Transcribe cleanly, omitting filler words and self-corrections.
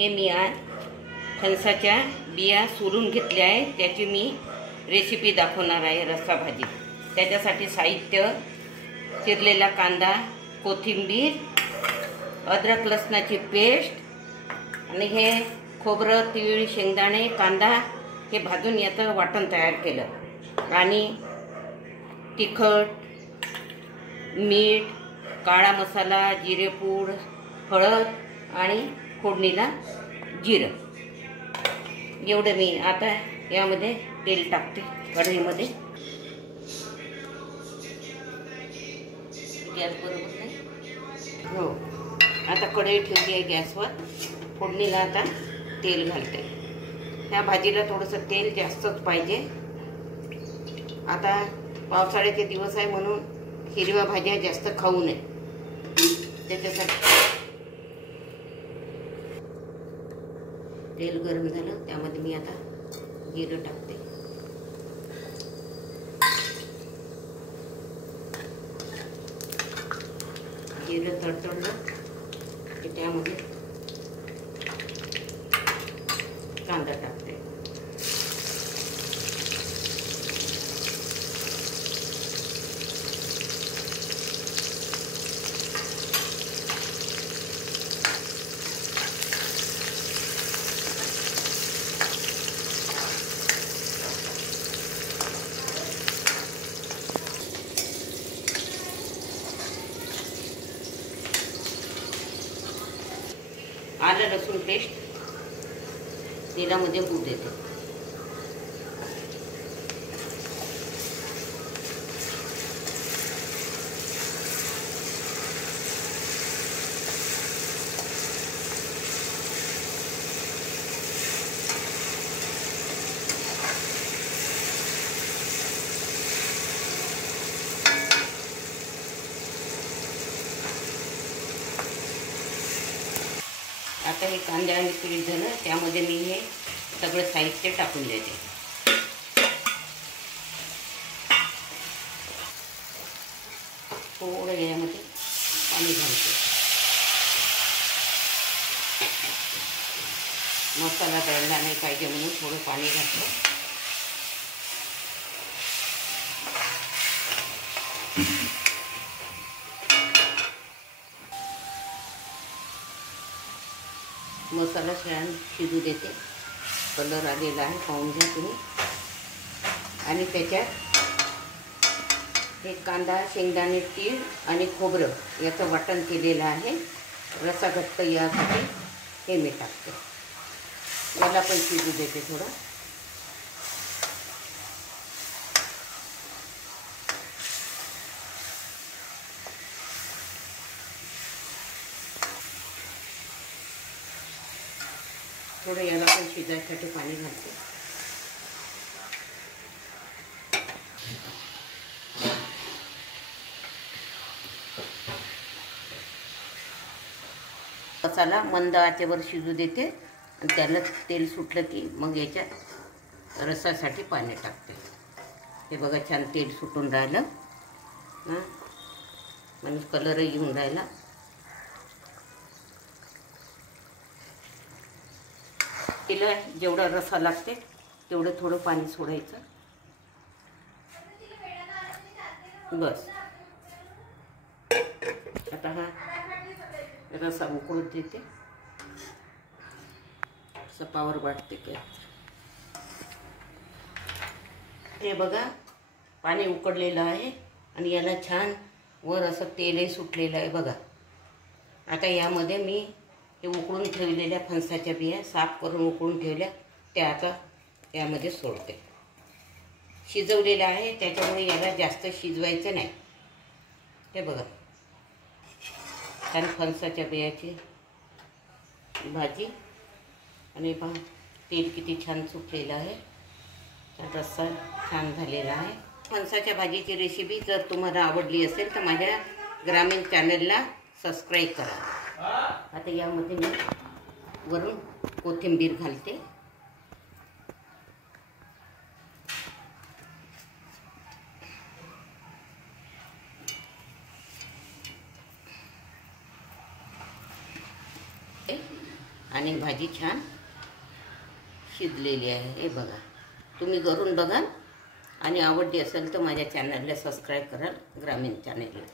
हे मी आज फणसाच्या बिया सोलून घेतल्या आहे, त्याची मी रेसिपी दाखवणार आहे रस्सा भाजी। त्याच्यासाठी साहित्य: चिरलेला कांदा, कोथिंबीर, अद्रक लसणाची पेस्ट आणि हे खोबरं, तीळ, शेंगदाणे, कांदा हे भाजून याचं वाटण तयार केलं आणि तिखट, मीठ, काळा मसाला, जिरेपूड, हळद आणि फोडणीला जिरं एवढं मी आता यामध्ये तेल टाकते कढईमध्ये। गॅस बरोबर नाही हो, आता कढई ठेवली आहे गॅसवर। फोडणीला आता तेल घालते। ह्या भाजीला थोडंसं तेल जास्तच पाहिजे। आता पावसाळ्याचे दिवस आहे म्हणून हिरव्या भाज्या जास्त खाऊ नये, त्याच्यासाठी तेल गरम झालं, त्यामध्ये मी आता जिरं टाकते। जिरं तडतडलं की त्यामध्ये कांदा टाकते। आलं लसूण पेस्ट तेलामध्ये होऊ देते। आता हे कांदा आणि पीठ झालं, त्यामध्ये मी हे सगळं साहित्य टाकून देते। थोडं यामध्ये पाणी घालते। मसाला तळला नाही पाहिजे म्हणून थोडं पाणी घातलं। मसाला छान शिजू देते। कलर आलेला आहे, पाहून घ्या तुम्ही। आणि त्याच्यात हे कांदा, शेंगदाणे, तीळ आणि खोबरं याचं वाटण केलेलं आहे रस्सा घट्ट यासाठी, हे मी टाकते। याला पण शिजू देते थोडं। थोडं याला पण शिजायसाठी पाणी घालते। मसाला मंद आचेवर शिजू देते आणि त्याला तेल सुटलं की मग याच्यात रस्सासाठी पाणी टाकते। हे बघा छान तेल सुटून राहिलं हां, म्हणजे कलरही येऊन राहिला। तिला जेवढा रस्सा लागते तेवढं थोडं पाणी सोडायचं बस। आता हा रस्सा उकळून देते, सपावर वाटते काय। हे बघा पाणी उकडलेलं आहे आणि याला छान वर असं तेलही सुटलेलं आहे बघा। आता यामध्ये मी हे उकळून ठेवलेल्या फणसाच्या बिया साफ करून उकळून ठेवल्या त्या आता यामध्ये सोडते। शिजवलेलं आहे त्याच्यामुळे याला जास्त शिजवायचं नाही। हे बघा छान फणसाच्या बियाची भाजी आणि पहा तेल किती छान सुटलेलं आहे, रस्सा छान झालेला आहे। फणसाच्या भाजीची रेसिपी जर तुम्हाला आवडली असेल तर माझ्या ग्रामीण चॅनलला सबस्क्राईब करा। आता यामध्ये मी वरून कोथिंबीर घालते। आणि भाजी छान शिजलेली आहे. हे बघा, तुम्ही करून बघा आणि आवडली असेल तर माझ्या चॅनलला सबस्क्राईब कराल, ग्रामीण चॅनलला.